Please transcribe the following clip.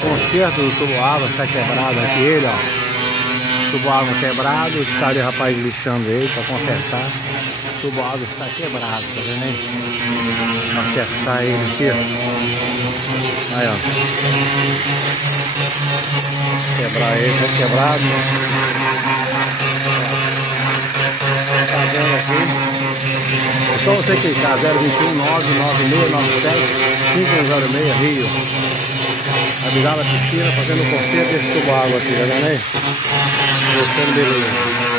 Conserto do tubo água, está quebrado aqui ele, ó. Tubo água quebrado, está ali o rapaz lixando ele para consertar. O tubo água está quebrado, tá vendo aí? Acertar ele aqui, ó. Aí, ó. Quebrar ele, tá quebrado. Tá vendo aqui? É só você clicar 021 99697 5106 Rio. A virada piscina fazendo o conserto desse tubo água aqui, tá vendo aí? Gostando, beleza.